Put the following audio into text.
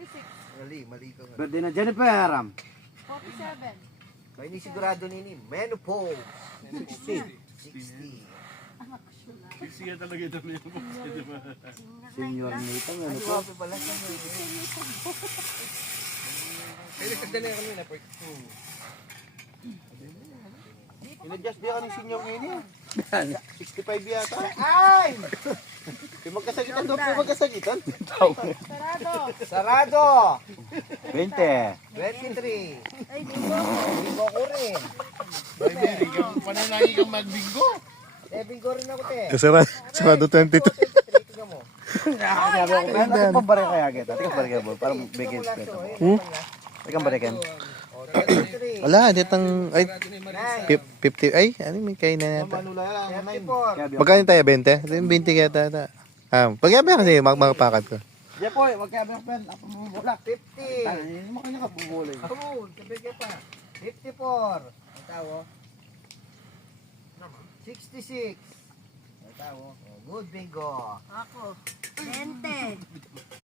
46. Mali ka nga. Birthday na Jennifer. 47. Kaya ni sigurado nini, menopause. 60. 60. Sige talaga ito niya po. Senior nito. Ano Ay, po? wapo pala siya. Kaya nagkagdala yung kanina, Pert. In-adjust biya ka ni senior ngayon eh. 65 yata. Ay! Yung magkasagitan doon, yung magkasagitan. Sarado. Sarado! 20. 23. Ay, bingo. Bingo ko rin. Ay, Mary, pananagi kang magbingo. Bingo rin ako, te. Sarado 22. 23, tingnan mo. Sabi ako, ano pang baril kaya kita? Tika baril kaya, Parang bigyan Tingnan split mo ako. laso, eh. Tika baril kaya. 23. Wala, ditang, ay, 9. 50, ay, ano may kain na yata. Manula lang, 34. Magkano tayo, 20? Ito yung 20 kaya tata. Pag-yabi kasi, magpakat ko. Diyan po, wag kaya ang pen. Ako mumula. 50. Hindi mo kanya ka bubulay. Kamu, sabi ka pa. 54. Ang tawo. 66. Ang tawo. Good bingo. Ako. 20.